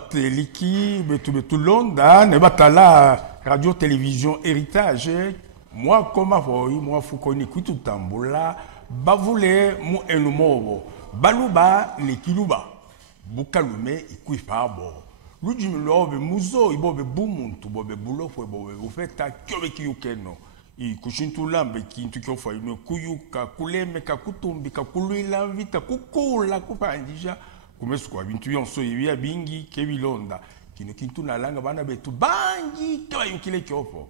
Bateliki, betu Londa, ne batala radio télévision héritage. Moi comme avoy, moi fuko ni kutu tambola, bavule mu elumobo, baluba le kiluba, bukalume ikuifa bo. Lujimilo be muzo ibobe bumuntu bobe bulofo bobe bufeta kyobe kiyukeno. I kushintu lambe kintu kyofa ino kuyuka kuleme kakutumbi kakuluila vita kukula kupanjija. Kumesu kwa bintu yonso yibia bingi kebilonda kino kintu nalanga bana betu bangi kwa yukile kyopo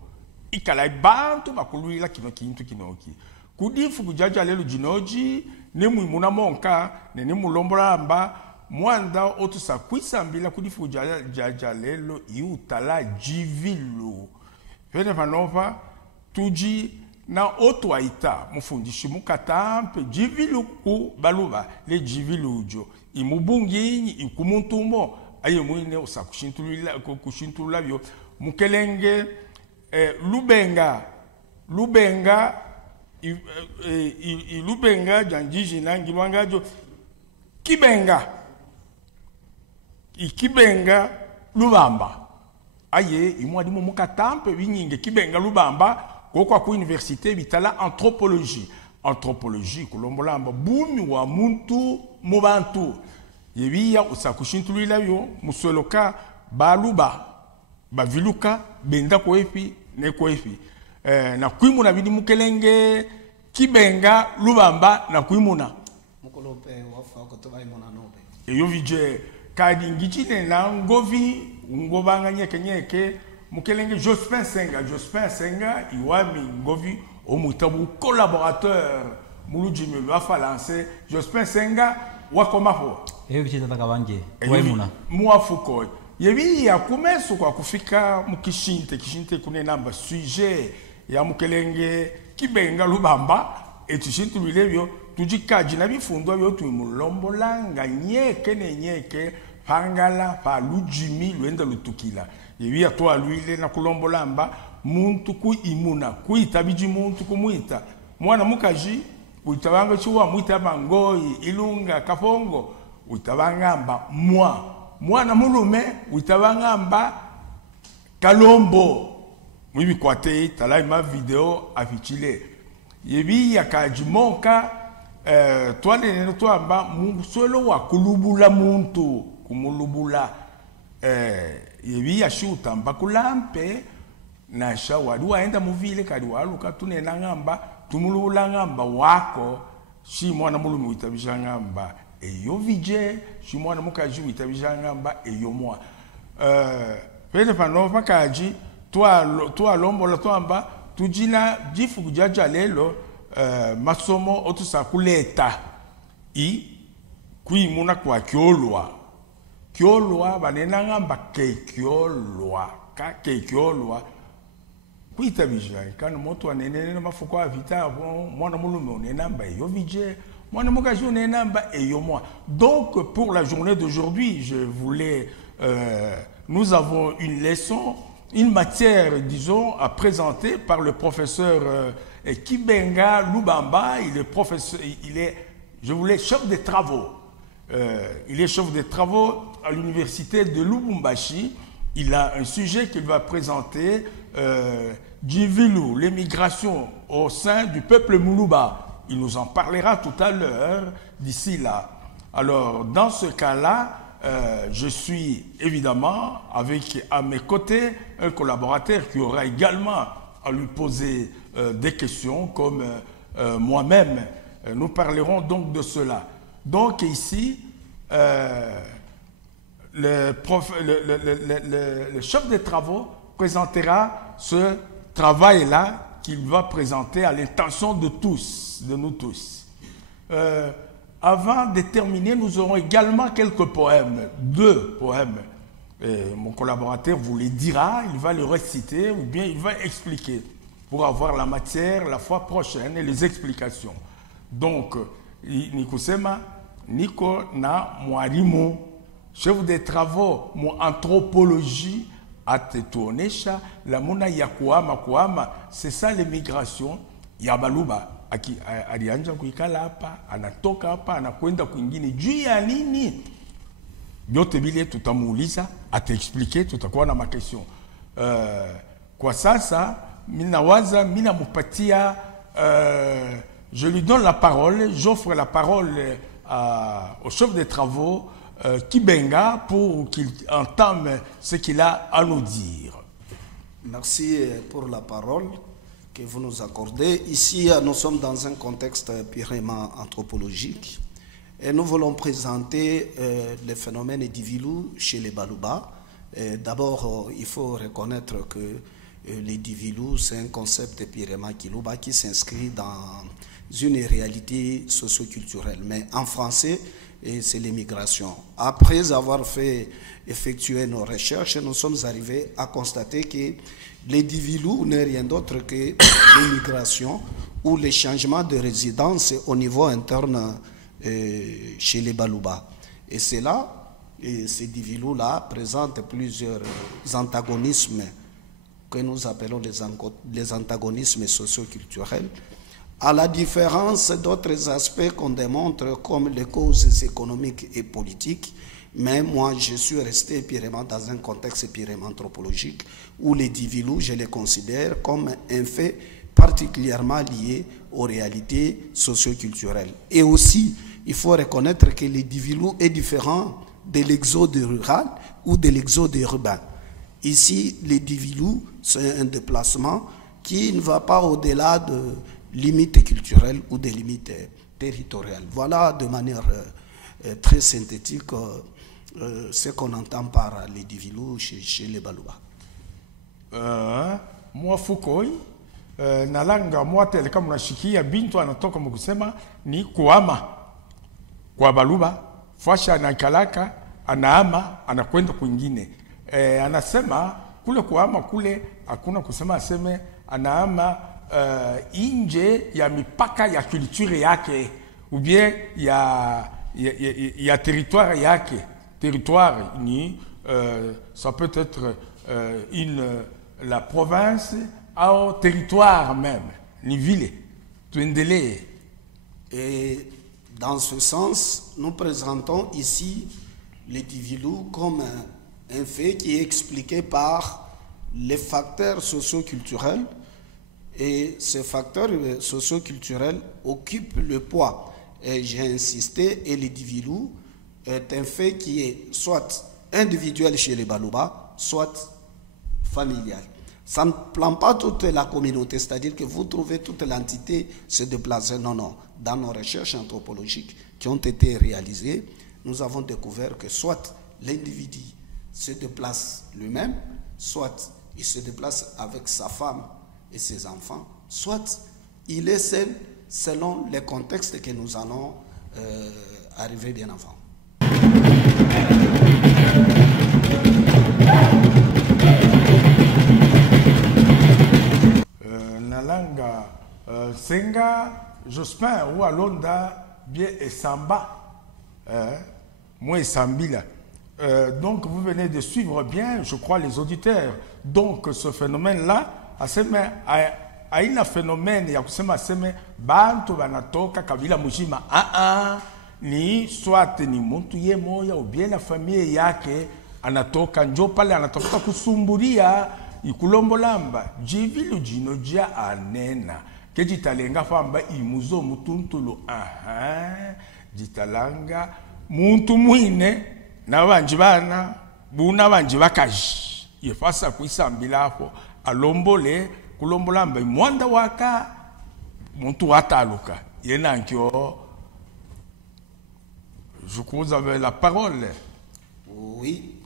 ikala bantu bakuluila kino kintu kinoki kudifu kujaja lelo jinoji ne muimuna monka ne mulombola amba mwanda otusa kwisambila kudifu kujaja lelo iutala jivilu vene vanova tuji na oto aita mufundishi mukatampe jivilu ku baluba le jivilu ujo imubungi ikumuntumo aye mwine usakushintulula byo mukelenge lubenga lubenga janjiji nangi lwangajo kibenga lubamba aye imwadi mu mukatampe binyinge kibenga lubamba kwa ku université bitala anthropologie kulombolamba bumi wa muntu mubantu yebiya usakushintulila yo musoloka baluba baviluka benda koefi ne koefi na kuimuna bidi mukelenge kibenga lubamba na kuimuna mukolope wafa ko toba imona nobe eyo vije kadi ngichine na ngovi ngobanga nyeke mukelenge Jospin Senga iwami ngovi omutabu collaborateur mulujimi bafa lancer Jospin Senga wakomafo eyo bichita takabanje waimuna muafuko yebi ya kumeso kwa kufika mukishinte kune namba sujet ya mukelenge kibenga lubamba etushintu bilebyo tujikaji na bifundwa byo tumulombolanga nyeke pangala pa lujimi lwenda lutukila yebi ya to aluile na kulombolamba muntu ku imuna kuitabiji muntu kumuita mwana mukaji uitabanga chiwa muita bangoyi ilunga kapongo uitabangamba mwana mulume uitabangamba kalombo mwibi kwate talai ma video afichile yebi yakajimonka twane neno twamba musolo wa kulubula muntu kumulubula yebi yashuta mbakulampe na shawadi waenda muvile kadi waluka tunena ngamba tumulula ngamba wako shi mwana mulume uitabisha ngamba eyo vije shi mwana mukaji uitabisha ngamba eyo mwa pele panova kaji twa lombola twamba tujina jifu kujaja lelo masomo otusa kuleta kuimuna kwa kyolwa banena ngamba kekyolwa kuitabisha kana moto anenene mafuko avita mwana mulume onenamba eyo vije mwana mukaji onenamba eyo mwa. Donc pour la journée d'aujourd'hui je voulais nous avons une leçon, une matière disons à présenter par le professeur Kibenga Lubamba. Il est professeur, je voulais chef de travaux. Il est chef de travaux à l'université de Lubumbashi. Il a un sujet qu'il va présenter, Djivilu, l'émigration au sein du peuple Muluba. Il nous en parlera tout à l'heure, d'ici là. Alors, dans ce cas-là, je suis évidemment avec à mes côtés un collaborateur qui aura également à lui poser des questions comme moi-même. Nous parlerons donc de cela. Donc ici, le chef de travaux présentera ce travail-là qu'il va présenter à l'intention de tous, de nous tous. Avant de terminer, nous aurons également quelques poèmes, 2 poèmes. Mon collaborateur vous les dira, il va les réciter ou bien il va expliquer pour avoir la matière la fois prochaine et les explications. Donc, Nikusema, Niko na mwalimu, chef de travaux, mon anthropologie, atetuonesha la muna ya kuama, c'est ça l'immigration, yabaluba. Alianja kuikala hapa, anatoka hapa, anakwenda kwingine. Juu ya nini? byote bile tutamuuliza, ataexplique, tutakuwa na makestion. Kwa sasa minawaza minamupatia, je lui donne la parole, j'offre la parole au chef des travaux Kibenga pour qu'il entame ce qu'il a à nous dire. Merci pour la parole que vous nous accordez. Ici, nous sommes dans un contexte purement anthropologique et nous voulons présenter les phénomènes d'Ivilou chez les Baluba. D'abord, il faut reconnaître que les Divilou, c'est un concept purement Kiluba qui s'inscrit dans une réalité socio-culturelle. Mais en français, c'est l'immigration. Après avoir effectué nos recherches, nous sommes arrivés à constater que les Divilou n'est rien d'autre que l'immigration ou les changements de résidence au niveau interne chez les Baluba. Et c'est là, ces Divilou-là présentent plusieurs antagonismes que nous appelons les antagonismes socio-culturels, à la différence d'autres aspects qu'on démontre comme les causes économiques et politiques. Mais moi, je suis resté purement dans un contexte purement anthropologique où les Divilou, je les considère comme un fait particulièrement lié aux réalités socio-culturelles. Et aussi, il faut reconnaître que les Divilou est différent de l'exode rural ou de l'exode urbain. Ici, les Divilou, c'est un déplacement qui ne va pas au-delà de limites culturelles ou des limites territoriales. Voilà de manière très synthétique ce qu'on entend par les Divilou chez les Baluba. Moi Fukoi nalanga mwate kama unashikia bintu anatoka mkusema ni kuama kwa Baluba fasha anakalaka anaama anakwenda kwingine. Anasema kule kuama kule hakuna kusema aseme anaama nje ya mipaka ya culture yake ou bien ya territoire yake. Territoire ni ça peut être la province au territoire même, ni ville. Tuendelee. Et dans ce sens, nous présentons ici les Divilou comme un fait qui est expliqué par les facteurs socio-culturels, et ces facteurs socio-culturels occupent le poids. Et j'ai insisté, et les Divilou est un fait qui est soit individuel chez les Baluba, soit familial. Ça ne prend pas toute la communauté, c'est-à-dire que vous trouvez toute l'entité se déplacer. Non, non. Dans nos recherches anthropologiques qui ont été réalisées, nous avons découvert que soit l'individu se déplace lui-même, soit il se déplace avec sa femme et ses enfants, soit il est seul selon les contextes que nous allons arriver bien avant. Nalanga Senga Jospin ou Alonda bien Esamba moi Esambila. Donc vous venez de suivre bien, je crois, les auditeurs. Donc ce phénomène-là, a un phénomène ya kusema seme bantu banatoka kabila mujima ni soit ni muntu ye moya ou bien la famille yake anatoka njo pale anatafuta kusumburia ikulombolamba jivilu jino jia anena ke jitalenga famba imuzo mutuntulo jitalanga muntu mwine na banji bana buna banji bakaji yefasa kuisambila hapo alombole kulombolamba mwanda waka muntu wataluka yena nkyo. Je crois que vous avez la parole. Oui.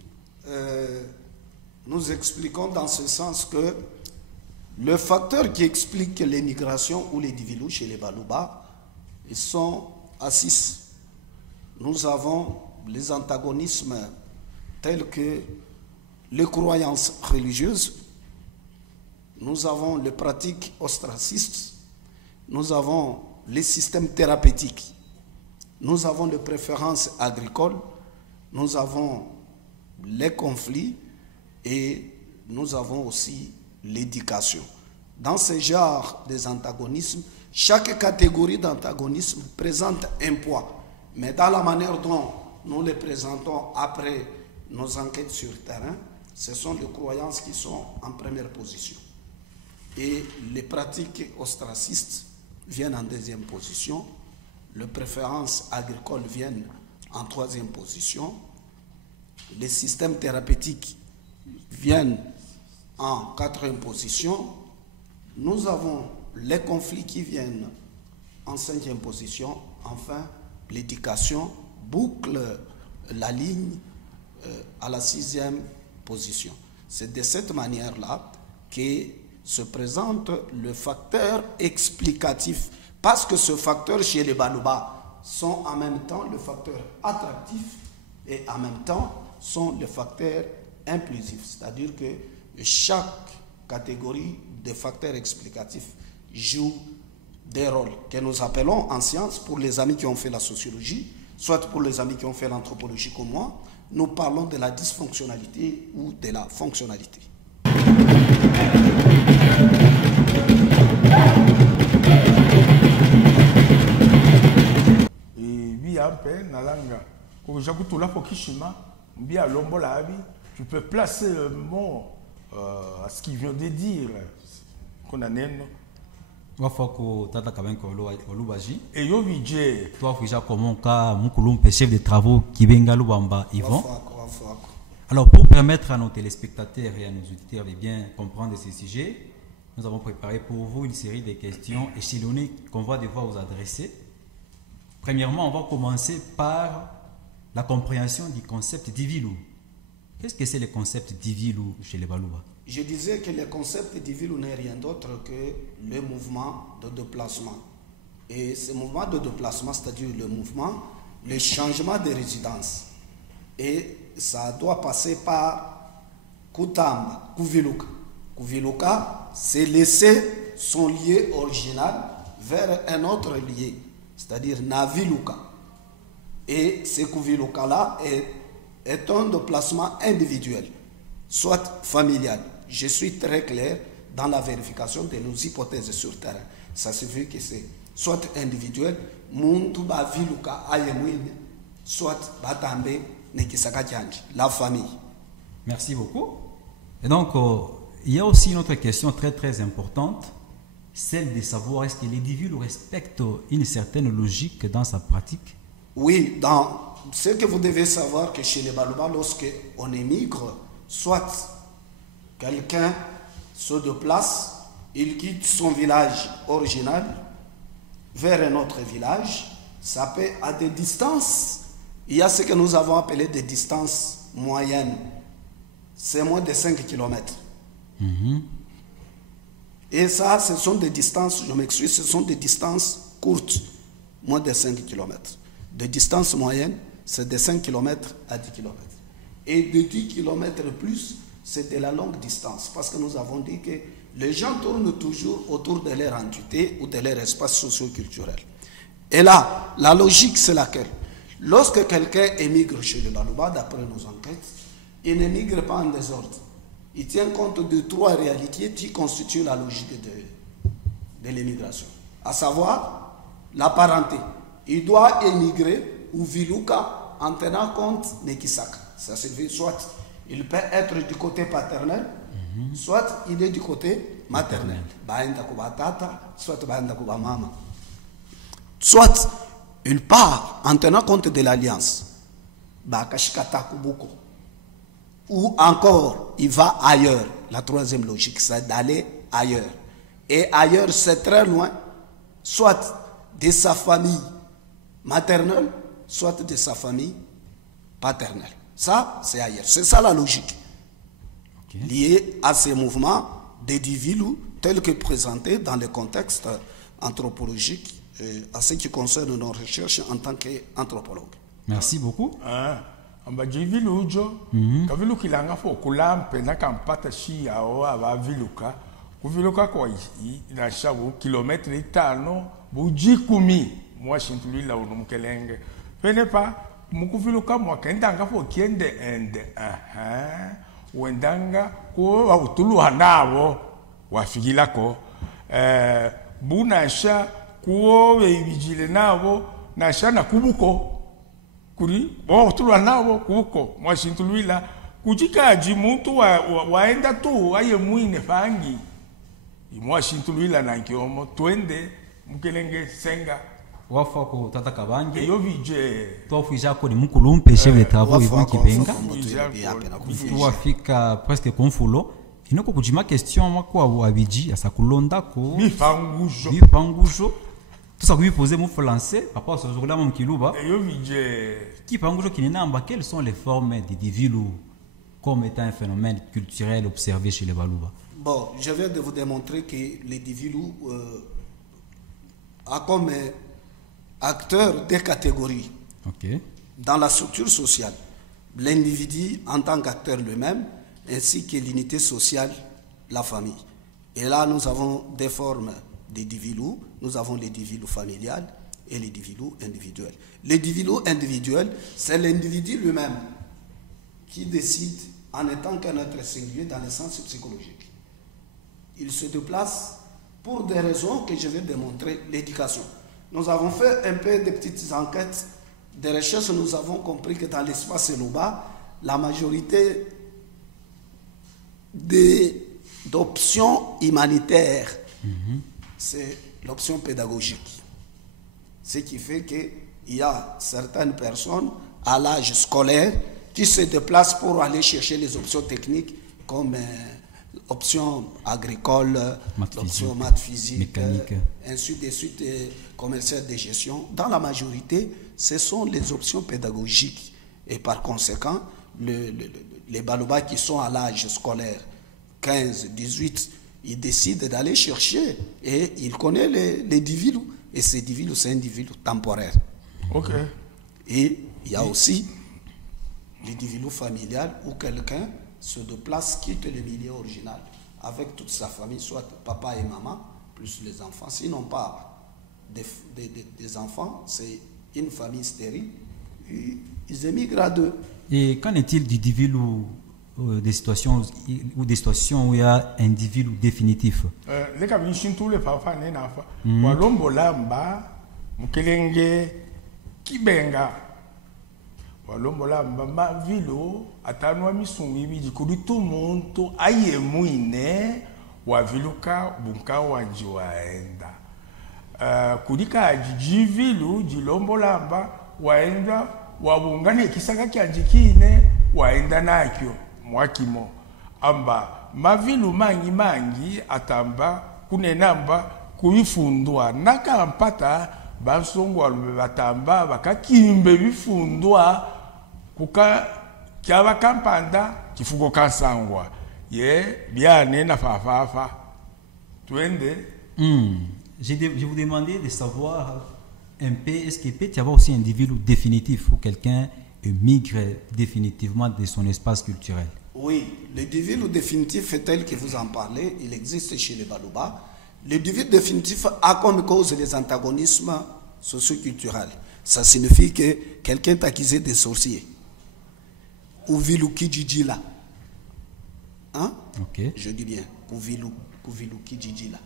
Nous expliquons dans ce sens que le facteur qui explique l'émigration ou les Divilou chez les Baluba, ils sont à 6. Nous avons les antagonismes tels que les croyances religieuses, nous avons les pratiques ostracistes, nous avons les systèmes thérapeutiques, nous avons les préférences agricoles, nous avons les conflits et nous avons aussi l'éducation. Dans ce genre des antagonismes, chaque catégorie d'antagonisme présente un poids. Mais dans la manière dont nous les présentons après nos enquêtes sur terrain. Ce sont les croyances qui sont en première position. Et les pratiques ostracistes viennent en deuxième position. Les préférences agricoles viennent en troisième position. Les systèmes thérapeutiques viennent en quatrième position. Nous avons les conflits qui viennent en cinquième position. Enfin, l'éducation boucle la ligne à la sixième position. C'est de cette manière-là que se présente le facteur explicatif, parce que ce facteur chez les Baluba sont en même temps le facteur attractif et en même temps sont le facteur impulsif, c'est-à-dire que chaque catégorie de facteurs explicatifs joue des rôles que nous appelons en science, pour les amis qui ont fait la sociologie, soit pour les amis qui ont fait l'anthropologie comme moi, nous parlons de la dysfonctionnalité ou de la fonctionnalité. Tu peux placer le mot à ce qu'il vient de dire. Et yo vidje. Toi, Fouja, comment ka Moukoulumpe, chef de travaux Kibenga Lubamba, Yvan. Alors, pour permettre à nos téléspectateurs et à nos auditeurs de bien comprendre ces sujets, nous avons préparé pour vous une série de questions échelonnées qu'on va devoir vous adresser. Premièrement, on va commencer par la compréhension du concept d'Ivilou. Qu'est-ce que c'est le concept d'Ivilou chez les Balouba? Je disais que le concept d'Ivilou n'est rien d'autre que le mouvement de déplacement. Et ce mouvement de déplacement, c'est-à-dire le changement de résidence. Et ça doit passer par Kutamba, Kuviluka. Kuviluka, c'est laisser son lieu original vers un autre lieu, c'est-à-dire Naviluka. Et ce Kuviluka-là est un déplacement individuel, soit familial. Je suis très clair dans la vérification de nos hypothèses sur terrain. Ça signifie que c'est soit individuel, soit la famille. Merci beaucoup. Et donc, il y a aussi une autre question très très importante, celle de savoir est-ce que l'individu respecte une certaine logique dans sa pratique? Oui, dans ce que vous devez savoir, que chez les Baluba, lorsque on émigre, soit quelqu'un se déplace, il quitte son village original vers un autre village, ça peut à des distances. Il y a ce que nous avons appelé des distances moyennes. C'est moins de 5 km. Et ça, ce sont des distances, je m'excuse, ce sont des distances courtes, moins de 5 km. Des distances moyennes, c'est de 5 km à 10 km. Et de 10 km plus, c'est de la longue distance. Parce que nous avons dit que les gens tournent toujours autour de leur entité ou de leur espace socio-culturel. Et là, la logique, c'est laquelle? Lorsque quelqu'un émigre chez le Baluba, d'après nos enquêtes, il n'émigre pas en désordre. Il tient compte de 3 réalités qui constituent la logique de l'émigration. À savoir, la parenté. Il doit émigrer ou Viluka en tenant compte Nekisaka. Ça signifie soit il peut être du côté paternel, soit il est du côté maternel. Soit il part en tenant compte de l'alliance. Ou encore, il va ailleurs. La troisième logique, c'est d'aller ailleurs. Et ailleurs, c'est très loin, soit de sa famille maternelle, soit de sa famille paternelle. Ça, c'est ailleurs. C'est ça la logique. Liée à ces mouvements de Divilou, tels que présentés dans le contexte anthropologique, à ce qui concerne nos recherches en tant qu'anthropologue. Merci beaucoup. Amba Divilou, Kavilu kilanga fo kulampe na kampata shi ao ava viluka. Kuviluka kwa na shabu kilometre 5 bujikumi mwa shintuli la unumkelenge. Pene pa mukuviluka mwa kendanga fo kiende ende wendanga ko utulu hanabo wafigilako bunasha kuo webijile nabo nasha na kubuko kuri tulwa nao kuko mwashintulwila kujikaji muntu waenda tu aye mwine fangi mwashintulwila na nkiomo twende mukelenge senga wafa ko tata kabange eyo vije tofuija ko ni mukulumpe chef de travaux Yvon Kibenga wafika presque konfulo inoko kujima question mako abiji asakulonda ko bipangujo tout ça que vous posez mon français par rapport à ce jour-là mon kiluba qui pangujo qui n'amba quelles sont les formes de divilu comme étant un phénomène culturel observé chez les Baluba. Bon, je viens de vous démontrer que les divilu a comme acteur des catégories. Okay. Dans la structure sociale, l'individu en tant qu'acteur lui-même, ainsi que l'unité sociale, la famille. Et là, nous avons des formes de divilu. Nous avons les divilu familiales et les divilu individuels. Les divilu individuels, c'est l'individu lui-même qui décide en étant qu'un être singulier dans le sens psychologique. Il se déplace pour des raisons que je vais démontrer, l'éducation. Nous avons fait un peu de petites enquêtes, des recherches, nous avons compris que dans l'espace Eloba, la majorité d'options humanitaires, c'est l'option pédagogique. Ce qui fait qu'il y a certaines personnes à l'âge scolaire qui se déplacent pour aller chercher les options techniques comme option agricole, option maths physique, mécanique, ainsi de suite, commercial de gestion. Dans la majorité, ce sont les options pédagogiques. Et par conséquent, les Baluba qui sont à l'âge scolaire, 15, 18, ils décident d'aller chercher et ils connaissent les divilu. Et ces divilu, c'est un divilu temporaire. Ok. Et il y a aussi les divilu familiales où quelqu'un se déplace, quitte le milieu original avec toute sa famille, soit papa et maman, plus les enfants. S'ils n'ont pas des enfants, c'est une famille stérile. Ils émigrent à deux. Et qu'en est-il du divilu des situations où il y a un divilu définitif? Les cabines tous les parents n'est pas. Walombolamba, mukelenge, kibenga. Walombolamba, ma vilo, atanwa misungi bidi kuri tout monde aye muine wa viluka bunka wanji waenda. Kudika jivilu jilombolamba waenda wabungane kisaka kyanjikine waenda nakyo mwakimo amba mavilu mangi atamba kunenamba kuifundwa nakampata basongwa batamba bakakimbe bifundwa kuka kyaba kampanda kifugo kansangwa ye biane na fafafa twende. Je vous demandais de savoir un peu, est-ce qu'il peut y avoir aussi un individu définitif où quelqu'un migre définitivement de son espace culturel? Oui, le divilu définitif est tel que vous en parlez, il existe chez les Baluba. Le divilu définitif a comme cause les antagonismes socio-culturels. Ça signifie que quelqu'un est accusé de sorcier. Ou vilu kijijila. Hein? Okay. Je dis bien, ou vilu kijijila.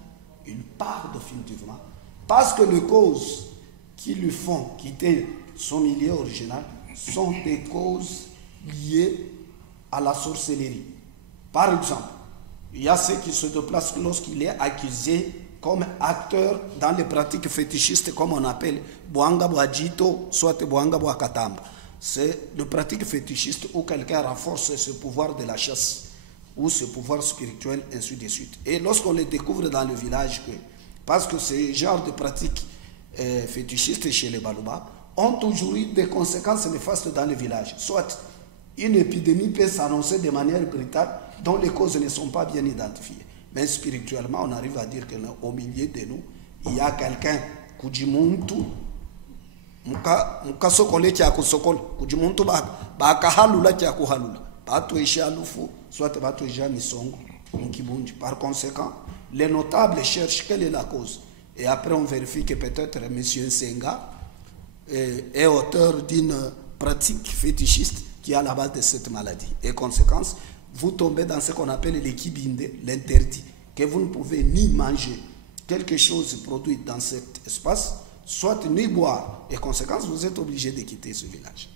Il part définitivement. Parce que les causes qui lui font quitter son milieu original sont des causes liées à la sorcellerie. Par exemple, il y a ceux qui se déplacent lorsqu'il est accusé comme acteur dans les pratiques fétichistes, comme on appelle Boanga Boadjito, soit Boanga Boakatamba. C'est le pratique fétichiste où quelqu'un renforce ce pouvoir de la chasse ou ce pouvoir spirituel, ainsi de suite. Et lorsqu'on les découvre dans le village, parce que ce genre de pratiques fétichistes chez les Baluba ont toujours eu des conséquences néfastes dans le village. Soit une épidémie peut s'annoncer de manière brutale dont les causes ne sont pas bien identifiées. Mais spirituellement, on arrive à dire qu'au milieu de nous, il y a quelqu'un, Kujimuntu, Muka sokole kia kusokole, Kujimuntu bakahalula kia kuhalula, batoisha alufu, soit batoisha misongo, Mkibundi. Par conséquent, les notables cherchent quelle est la cause. Et après, on vérifie que peut-être M. Senga est auteur d'une pratique fétichiste qui est à la base de cette maladie. Et conséquence, vous tombez dans ce qu'on appelle l'équibinde, l'interdit, que vous ne pouvez ni manger quelque chose produit dans cet espace, soit ni boire. Et conséquence, vous êtes obligé de quitter ce village.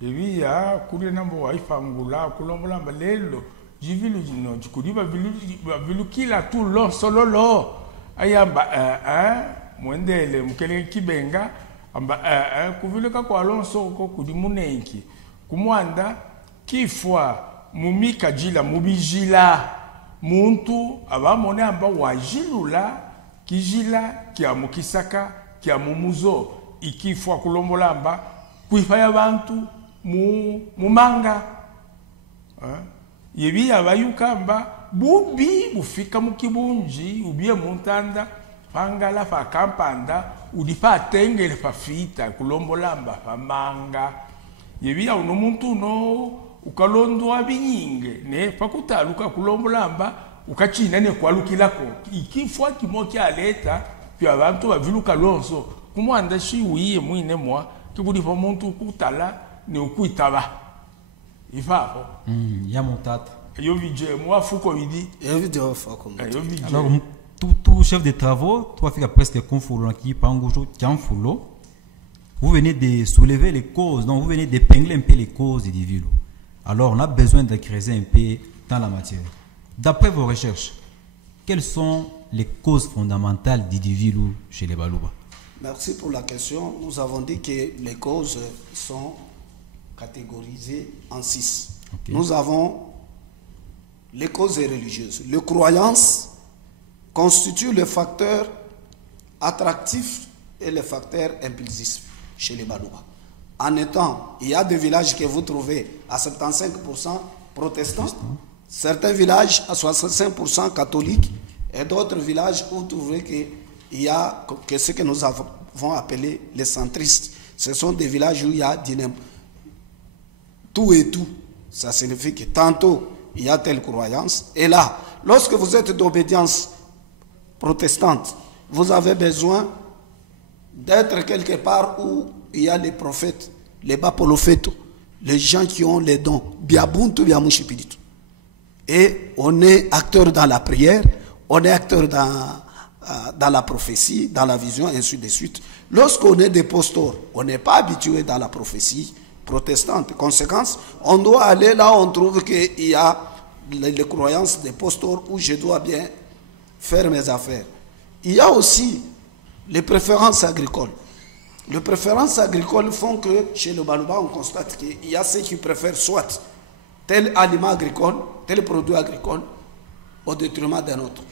Et puis, il y a Kourenambo, Ifangula, Kulombolamba, Lelo, Jivilu, Jikudiba, Vilukila, tout l'or, solo l'or. Ayamba, Mwendele, Mukele Kibenga, Kuviluka kwa Alonso, Kudimunenki, Kumwanda, Kifwa, Mumika Jila, Mubijila, Muntu, Abamone Amba, Wajilula, Kijila, Kiamukisaka, Kiamumuzo, Ikifwa Kulombolamba, Kuifaya Bantu, Mumanga. Yebi abayukamba bubi bufika mukibunji ubie muntanda fangala fa kampanda udipa tengele fa fita kulombolamba fa manga yebi ya uno muntu no ukalondo abinyinge ne fakutaluka kulombolamba ukachina ne kwalukilako ikifwa kimoki aleta pi abantu baviluka lonso kumwanda shi wiye mwine mwa kikudipa muntu kutala ne ukuitaba. Yamontat. Alors, tout chef de travaux, toi fais presque confoulo qui pangojo tianfoulo. Vous venez de soulever les causes, donc vous venez d'épingler un peu les causes du vilo. Alors, on a besoin de creuser un peu dans la matière. D'après vos recherches, quelles sont les causes fondamentales du vilo chez les Balouba? Merci pour la question. Nous avons dit que les causes sont catégorisées en 6. Okay. Nous avons les causes religieuses. Les croyances constituent le facteur attractif et le facteur impulsif chez les Balouba. En étant, il y a des villages que vous trouvez à 75% protestants, certains villages à 65% catholiques, et d'autres villages où vous trouvez qu'il y a que ce que nous avons appelé les centristes. Ce sont des villages où il y a tout et tout. Ça signifie que tantôt il y a telle croyance. Et là, lorsque vous êtes d'obédience protestante, vous avez besoin d'être quelque part où il y a les prophètes, les bapolophétos, les gens qui ont les dons. Et on est acteur dans la prière, on est acteur dans la prophétie, dans la vision, et ainsi de suite. Lorsqu'on est des pasteurs, on n'est pas habitué dans la prophétie protestante. Conséquence, on doit aller là où on trouve qu'il y a les croyances des pasteurs où je dois bien faire mes affaires. Il y a aussi les préférences agricoles. Les préférences agricoles font que chez le Balouba, on constate qu'il y a ceux qui préfèrent soit tel aliment agricole, tel produit agricole, au détriment d'un autre.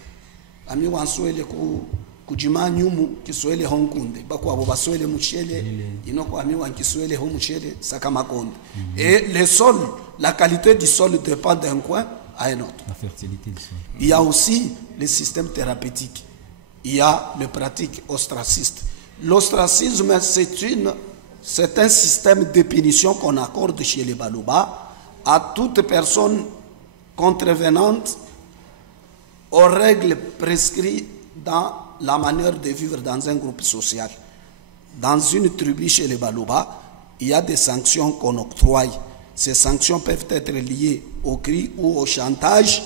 Ami wanswele kujima nyumu kiswele honkunde bako abo baswele muchele inoko ami wan kiswele ho muchele sakamakonde. Et le sol, la qualité du sol dépend d'un coin à un autre. La fertilité du sol. Il y a aussi le système thérapeutique. Il y a les pratiques ostracistes. L'ostracisme, c'est un système de punition qu'on accorde chez les Balouba à toute personne contrevenante aux règles prescrites dans la manière de vivre dans un groupe social. Dans une tribu chez les Balouba, il y a des sanctions qu'on octroie. Ces sanctions peuvent être liées au cri ou au chantage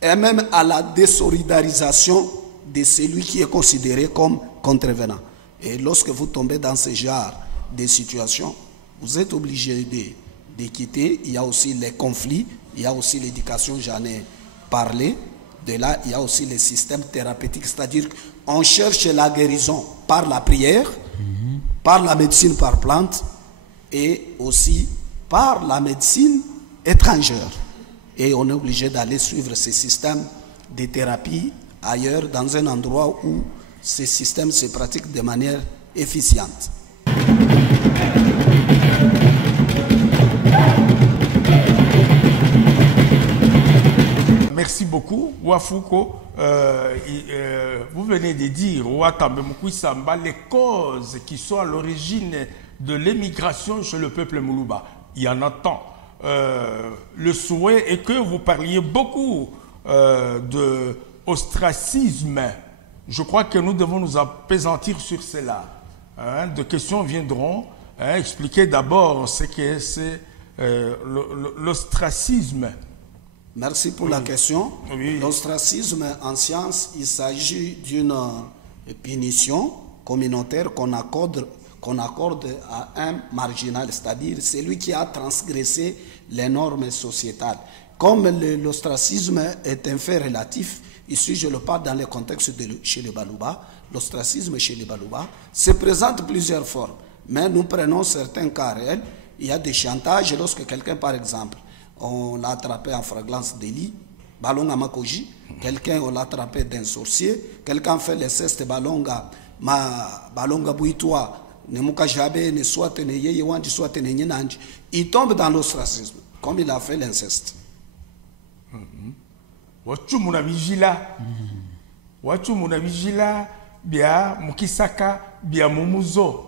et même à la désolidarisation de celui qui est considéré comme contrevenant. Et lorsque vous tombez dans ce genre de situation, vous êtes obligé de quitter. Il y a aussi les conflits, il y a aussi l'éducation, j'en ai parlé. De là, il y a aussi les systèmes thérapeutiques, c'est-à-dire qu'on cherche la guérison par la prière, par la médecine par plante et aussi par la médecine étrangère. Et on est obligé d'aller suivre ces systèmes de thérapie ailleurs, dans un endroit où ces systèmes se pratiquent de manière efficiente. Merci beaucoup. Wafouko, vous venez de dire les causes qui sont à l'origine de l'émigration chez le peuple Moulouba. Il y en a tant. Le souhait est que vous parliez beaucoup de ostracisme. Je crois que nous devons nous appesantir sur cela. Des questions viendront. Expliquer d'abord ce que c'est l'ostracisme. Merci pour la question. Oui. L'ostracisme en science, il s'agit d'une punition communautaire qu'on accorde qu'on accorde à un marginal, c'est-à-dire celui qui a transgressé les normes sociétales. Comme l'ostracisme est un fait relatif, ici je le parle dans le contexte chez les Balouba, l'ostracisme chez les Balouba se présente plusieurs formes, mais nous prenons certains cas réels. Il y a des chantages lorsque quelqu'un, par exemple, on l'a attrapé en flagrance délit, balonga makoji, quelqu'un on l'a attrapé d'un sorcier, quelqu'un fait l'inceste balonga buitwa, ne mukajabe, ne soit ne yeye wanji, soit ne nyenanji, il tombe dans l'ostracisme, comme il a fait l'inceste. Watu muna vigila bia mukisaka bia mumuzo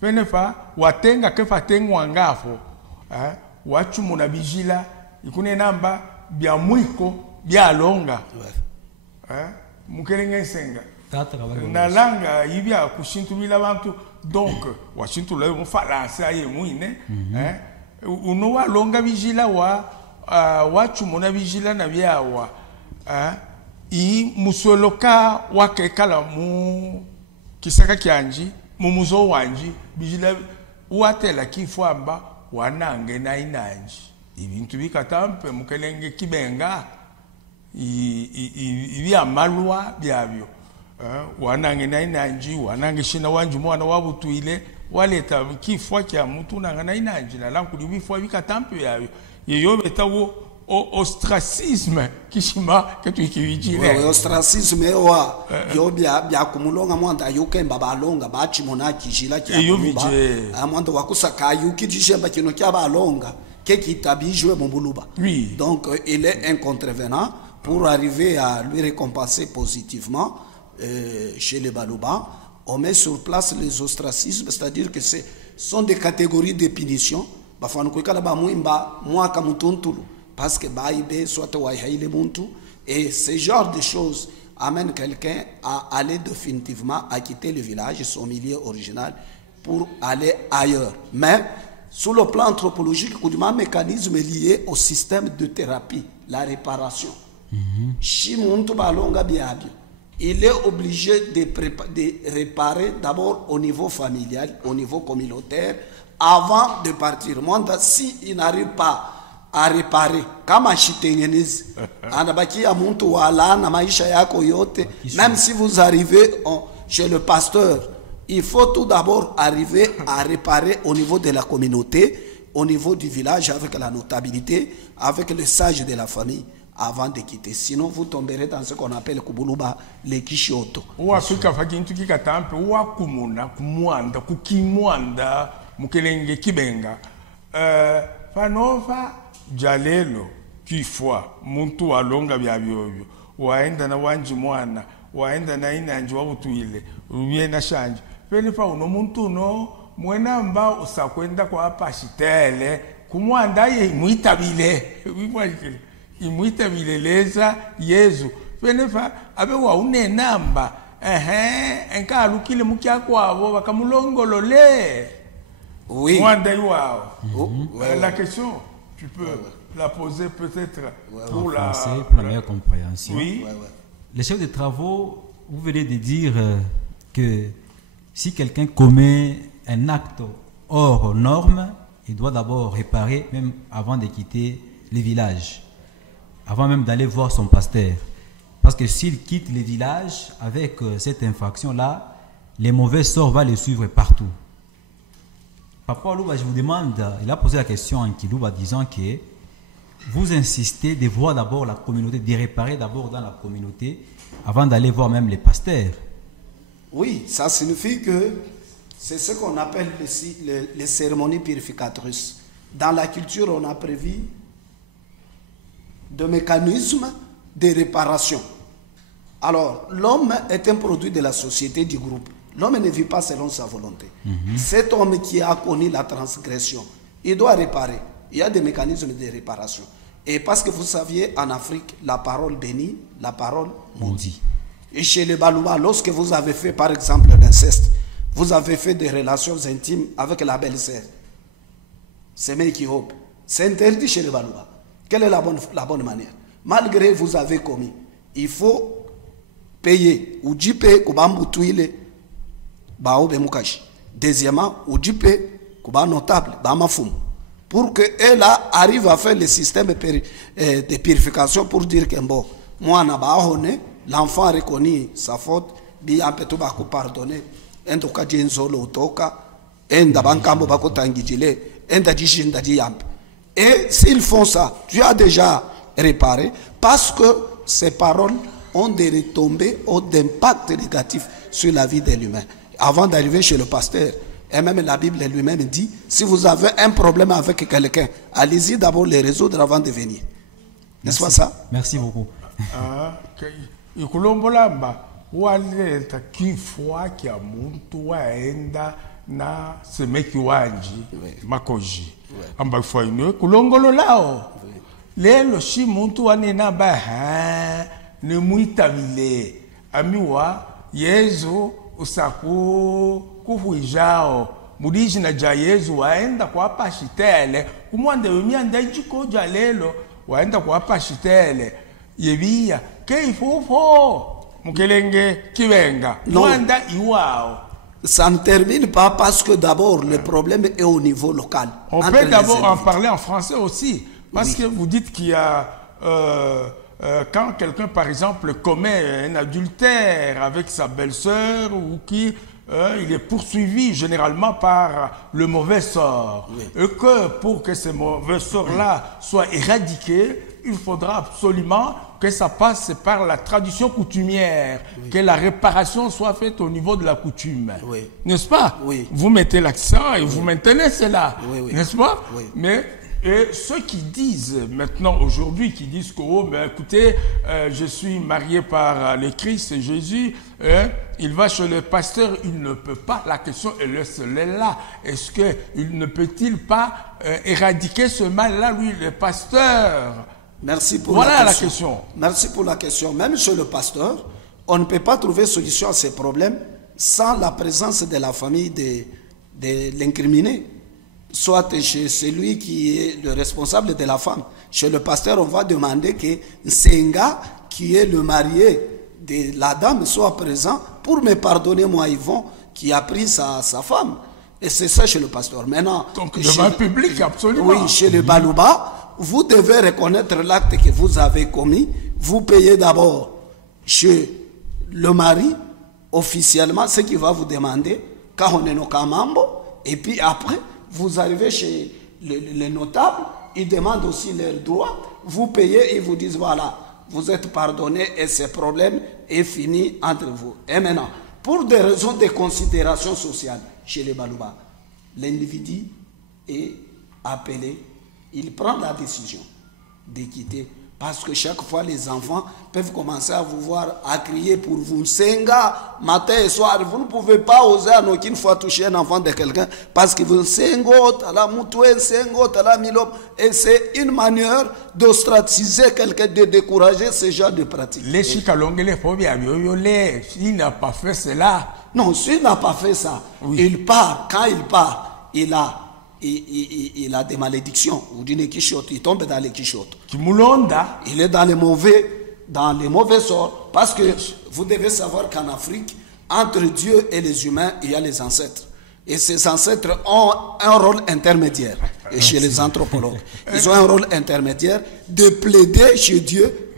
fenefa watenga kefa tengwa ngafo watu muna vigila ikune namba bia mwiko bia longa mukelenge senga nalanga ibia kushintumila bantu donc washintula mu faransa ye muine uno wa longa vigila wa watu muna vigila na biawa i musoloka wake kala mu kisaka kyanji mumuzo wanji vigila watela kifwamba wanange na inanji ibintu bikatampe mukelenge kibenga ibi amalwa byabyo wanange na inanji wanange shina wanji mwana wabutuile waleta kifwa kya mutu nanga na inanji na lankuli bifwa bikatampe byabyo yeyo betawo ostracisme kishima ketu ikiwijile ostracisme ewa yo bya kumulonga mwanda yokemba balonga bachi mona kijila kya mwanda wakusaka yuki dijemba kino kya balonga qui tabijwe Mombuluba. Oui. Donc il est un contrevenant pour arriver à lui récompenser positivement chez les Balouba. On met sur place les ostracismes, c'est-à-dire que ce sont des catégories de punition. Parce que soit et ce genre de choses amène quelqu'un à aller définitivement à quitter le village, son milieu original, pour aller ailleurs. Mais sur le plan anthropologique, il y a un mécanisme lié au système de thérapie, la réparation. Il est obligé de réparer d'abord au niveau familial, au niveau communautaire, avant de partir. S'il n'arrive pas à réparer, même si vous arrivez chez le pasteur, il faut tout d'abord arriver à réparer au niveau de la communauté, au niveau du village, avec la notabilité, avec le sage de la famille, avant de quitter. Sinon, vous tomberez dans ce qu'on appelle Kubuluba, les Kishoto. Ou Afrika fakintu kikatampe, ou akumuna, kumwanda, kukimwanda, mukelenge kibenga. Fanova, jalelo, kifwa, muntu walonga byabyoyo, waenda na wanji mwana, waenda na inanji wabutuile, uye na shanji. Felifa uno muntu no mwenamba usakwenda kwa pashitele kumwanda ye muitabile wibwalike imuitabile leza Yesu felifa abe wa une namba enka lukile mukya kwabo bakamulongolole oui mwanda iwao la question tu peux la poser peut-être pour la meilleure compréhension. Oui. Le chef de travaux, vous venez de dire que si quelqu'un commet un acte hors norme, il doit d'abord réparer même avant de quitter le village, avant même d'aller voir son pasteur. Parce que s'il quitte le village avec cette infraction-là, les mauvais sorts vont le suivre partout. Papa Louba, je vous demande, il a posé la question en Kilouba disant que vous insistez de voir d'abord la communauté, de réparer d'abord dans la communauté avant d'aller voir même les pasteurs. Oui, ça signifie que c'est ce qu'on appelle les cérémonies purificatrices. Dans la culture, on a prévu des mécanismes de réparation. Alors, l'homme est un produit de la société, du groupe. L'homme ne vit pas selon sa volonté. Cet homme qui a connu la transgression, il doit réparer. Il y a des mécanismes de réparation. Et parce que vous saviez, en Afrique, la parole bénie, la parole maudit. Et chez les Balouba, lorsque vous avez fait, par exemple, l'inceste, vous avez fait des relations intimes avec la belle-sœur. C'est Mekihob. C'est interdit chez les Balouba. Quelle est la bonne manière? Malgré vous avez commis, il faut payer. Ou jipe kubambu tuile baobe mukashi. Deuxièmement, Oudjipe, Kuba notable, Bamafum. Pour qu'elle arrive à faire le système de purification pour dire que bon, moi, l'enfant a reconnu sa faute, bien peut bako pardonner, en tout cas, Jenzolo Toka, en Dabankambo Bako Tangijile, en Dajishin Dajiyamp. Et s'ils font ça, tu as déjà réparé, parce que ces paroles ont des retombées, ont d'impact négatif sur la vie de l'humain. Avant d'arriver chez le pasteur, et même la Bible lui-même dit, si vous avez un problème avec quelqu'un, allez-y d'abord les résoudre avant de venir. N'est-ce pas ça? Merci beaucoup. Ikulombolamba waleta kifwa kya muntu waenda na semeki wanji makoji amba fwa ino kulongolo lao lelo shi muntu wanena ba ne muitabile amiwa yezu usaku kuhuijao mudiji na ja yezu waenda kwa pashitele kumwande wemianda ijiko ja lelo waenda kwa pashitele yebia keifufo mukelenge kibenga mwanda iwao. Ça ne termine pas parce que d'abord le problème est au niveau local. On peut d'abord en parler en français aussi parce que vous dites qu'il y a quand quelqu'un par exemple commet un adultère avec sa belle-sœur ou qui il est poursuivi généralement par le mauvais sort et que pour que ce mauvais sort-là soit éradiqué, il faudra absolument que ça passe par la tradition coutumière, que la réparation soit faite au niveau de la coutume. N'est-ce pas? Vous mettez l'accent et vous maintenez cela. N'est-ce pas? Mais et ceux qui disent maintenant, aujourd'hui, qui disent que, oh, mais écoutez, je suis marié par le Christ Jésus, il va chez le pasteur, il ne peut pas. La question est là. Est-ce qu'il ne peut-il pas éradiquer ce mal-là, lui, le pasteur? Merci pour la question. Merci pour la question. Même chez le pasteur, on ne peut pas trouver solution à ces problèmes sans la présence de la famille de l'incriminé. Soit chez celui qui est le responsable de la femme. Chez le pasteur, on va demander que Nsenga, qui est le marié de la dame, soit présent pour me pardonner, moi, Yvon, qui a pris sa femme. Et c'est ça chez le pasteur. Maintenant, donc, devant le public, absolument. Oui, chez le Balouba, vous devez reconnaître l'acte que vous avez commis. Vous payez d'abord chez le mari, officiellement, ce qu'il va vous demander, car on est nos Kamambo, et puis après, vous arrivez chez les notables, ils demandent aussi leurs droits, vous payez, ils vous disent voilà, vous êtes pardonné et ce problème est fini entre vous. Et maintenant, pour des raisons de considération sociale, chez les Balouba, l'individu est appelé, il prend la décision de quitter. Parce que chaque fois, les enfants peuvent commencer à vous voir, à crier pour vous. Senga, matin et soir, vous ne pouvez pas oser en aucune fois toucher un enfant de quelqu'un. Parce que vous sengo, tala moutoué, sengo, tala milop. Et c'est une manière d'ostraciser quelqu'un, de décourager ce genre de pratiques. Les chikalongues, les phobies, il n'a pas fait cela. Non, s'il n'a pas fait ça, il part. Quand il part, il a des malédictions. Il tombe dans les quichottes. Il est dans les mauvais sorts. Parce que vous devez savoir qu'en Afrique, entre Dieu et les humains, il y a les ancêtres. Et ces ancêtres ont un rôle intermédiaire. Et chez les anthropologues, ils ont un rôle intermédiaire de plaider chez Dieu,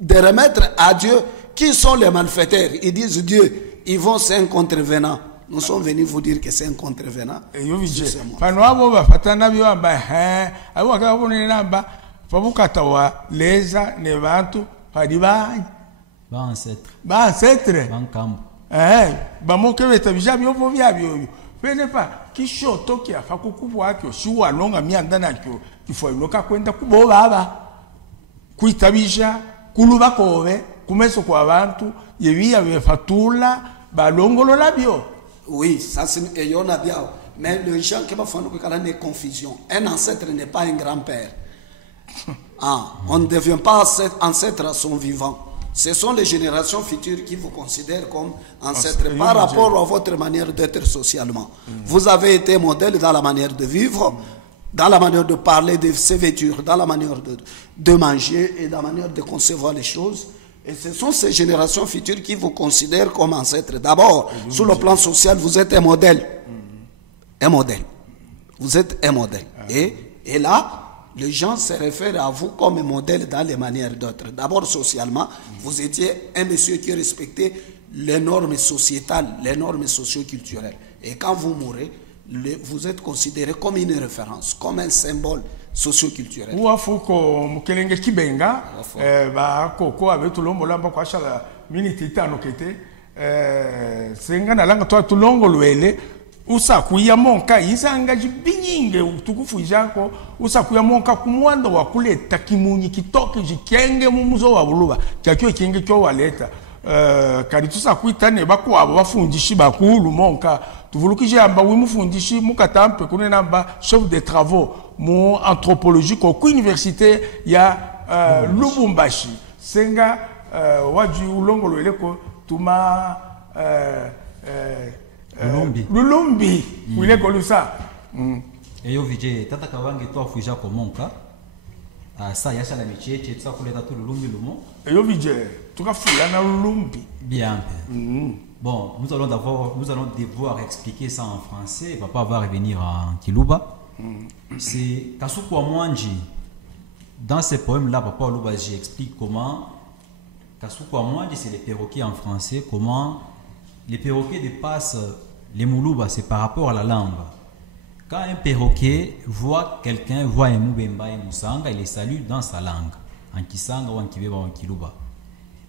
de remettre à Dieu qui sont les malfaiteurs. Ils disent Dieu, ils vont c'est un contrevenant. Nous sommes venus vous dire que c'est un contrevenant. Oui, ça c'est bien. Mais les gens qui vont faire une confusion. Un ancêtre n'est pas un grand-père. On ne devient pas ancêtre à son vivant. Ce sont les générations futures qui vous considèrent comme ancêtres par rapport à votre manière d'être socialement. Vous avez été modèle dans la manière de vivre, dans la manière de parler, de se vêtir, dans la manière de manger et dans la manière de concevoir les choses. Et ce sont ces générations futures qui vous considèrent comme ancêtres. D'abord, sur le plan social, vous êtes un modèle. Un modèle. Vous êtes un modèle. Et là, les gens se réfèrent à vous comme un modèle dans les manières d'autres. D'abord, socialement, vous étiez un monsieur qui respectait les normes sociétales, les normes socio-culturelles. Et quand vous mourrez, vous êtes considéré comme une référence, comme un symbole socio-culturel. Uafuko mukelenge kibenga ba koko abe tulombo lamba kwa shala minute itano kete senga na langa to tulongo lwele usakuya monka isanga jibinyinge utukufu jako usakuya monka kumwanda wa kuleta kimunyi kitoke jikenge mumuzo wa buluba kyakyo kinge kyo waleta kadi tusakuitane bakwabo bafundishi bakulu monka tuvulukije amba wimufundishi mukatampe kunena amba chef de travaux mu anthropologie ko université ya Lubumbashi senga waju ulongolo eleko tuma Lulumbi wile kolusa eyo vije tata kawange to afuja ko monka sa yasha la micheche tsa kuleta tu Lulumbi lumo eyo vije tukafula na Lulumbi bien. Bon, nous allons devoir expliquer ça en français. Papa va revenir en Kiluba. C'est Kasuku Amwanji. Dans ces poèmes-là, Papa Olubaji explique comment Kasuku Amwanji, c'est les perroquets en français. Comment les perroquets dépassent les Moulouba, c'est par rapport à la langue. Quand un perroquet voit quelqu'un, voit un Moubemba et Moussanga, il les salue dans sa langue, en Kisanga ou en Kibeba ou en Kiluba.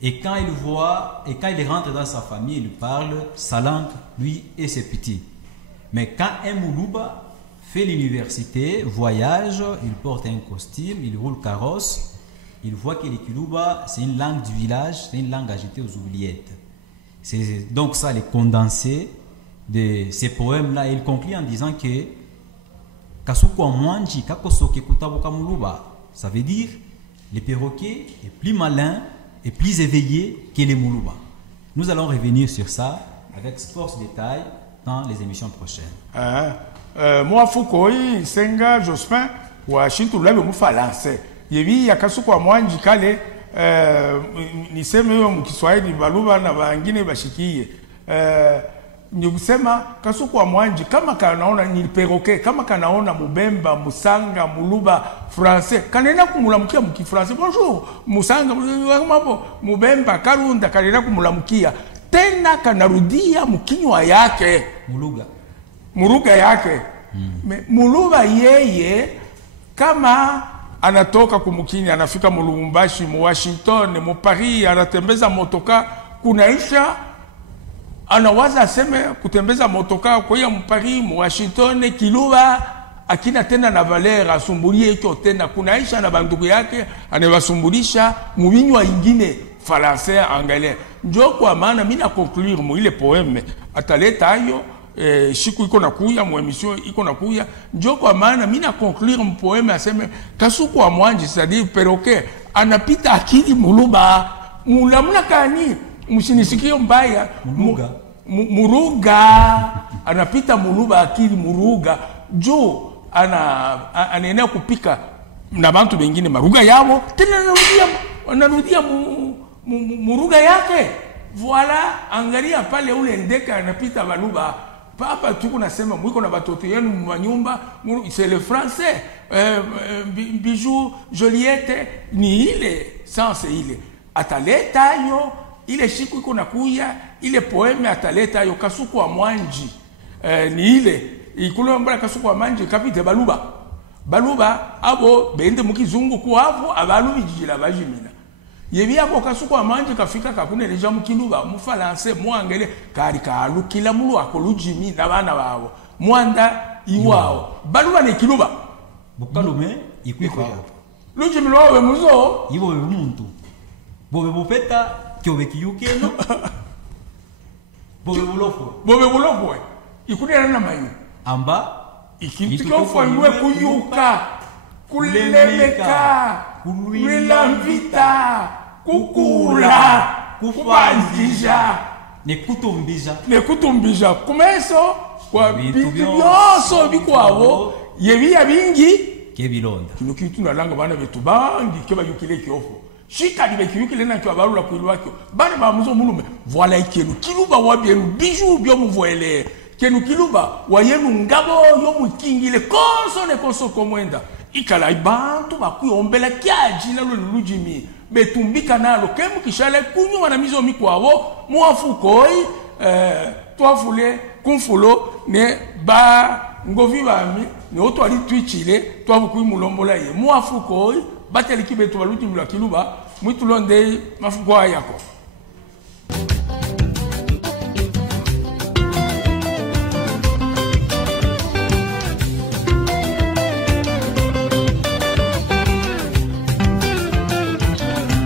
Et quand il voit, et quand il rentre dans sa famille, il parle sa langue, lui et ses petits. Mais quand un Moulouba fait l'université, voyage, il porte un costume, il roule carrosse, il voit que les Kiluba, c'est une langue du village, c'est une langue agitée aux oubliettes. C'est donc ça les condensés de ces poèmes-là. Il conclut en disant que Kasuku Amwanji, Kakosoke Kutabuka Moulouba, ça veut dire les perroquets est plus malin et plus éveillé que les Moulouba. Nous allons revenir sur ça avec force détail dans les émissions prochaines. Moi, Foucault, Senga, Jospin, Washington, là, vous falancez. Yebi, Yakasuku Amwanji, Kale, niseme yo mkiswahili baluba na bangine bashikie. Ni kusema Kasuku Amwanji kama kanaona ni perroquet, kama kanaona Mubemba, Musanga, Muluba, français, kanena kumulamukia mkifrançais. Bonjour, Musanga, Mubemba, Karunda, kanena kumulamukia. Tena kanarudia mkinywa yake. Muruga yake. Muluba yeye kama anatoka kumukini, anafika mu Lubumbashi, mu Washington, mu Paris, anatembeza motoka, kunaisha anawaza aseme kutembeza motoka kwa mu Paris, mu Washington, Kiluba akina tena na valeur asumbulie hicho tena, kunaisha na bandugu yake anawasumbulisha mu binywa ingine français anglais. Njo kwa maana mimi na conclure mu ile poeme ataleta ayo shiku iko nakuya mu emission iko nakuya. Njo kwa maana mimi na conclure mu poeme aseme Kasuku Amwanji, c'est-à-dire perroquet anapita akili Muluba mulamuna kani msinisikio mbaya Muruga anapita Muluba akili Muruga jo anaenea kupika na bantu bengine maruga yao tena anarudia Muruga yake. Voilà, angalia pale ule ndeka anapita Baluba. Papa tuko nasema mwiko na batoto yenu manyumba, c'est le français. Bijou, Joliette ni ile sens ile. Ataleta yo ile shiku iko nakuya, ile poeme ataleta yo Kasuku Amwanji. Ni ile ikulo mbala Kasuku Amwanji kapite Baluba. Baluba abo bende mukizungu kuavo abalubi jijila bajimina. Yebi yako Kasuku Amwanji kafika kakune leja mukiluba mufalance muangele kari kalukila mulu akolujimi na bana babo mwanda iwao Baluba ne kiluba bukalume ikwiko lujimi lwawe muzo ibo bemuntu bobe bupeta kyobe kiyukeno bobe bulofo ikunera na manyi amba ikitiko iwe kuyuka kulemeka kulamvita kukula kufanjisha nekutumbisha kumeso kwa bitu byose bikwabo yebiya bingi kebilonda kino kitu nalanga bana betu bangi keba yukile kiofo chika di bekiyu kile na kwa barula kuilwa kyo bana ba muzo mulume voilà ikenu kiluba wabienu bijou bio muvoele kenu kiluba wayenu ngabo yo mukingile konso ne konso komwenda ikala ibantu bakuyombela kyaji na lujimi betumbika nalo kemu kishale kunyu wana mizo mikwabo muafukoi twafule kumfulo ne ba ngovi bami ne otwali twichile twabukuyi mulombola ye muafukoi bateli kibetu baluti mula kiluba mwitulonde mafuko yako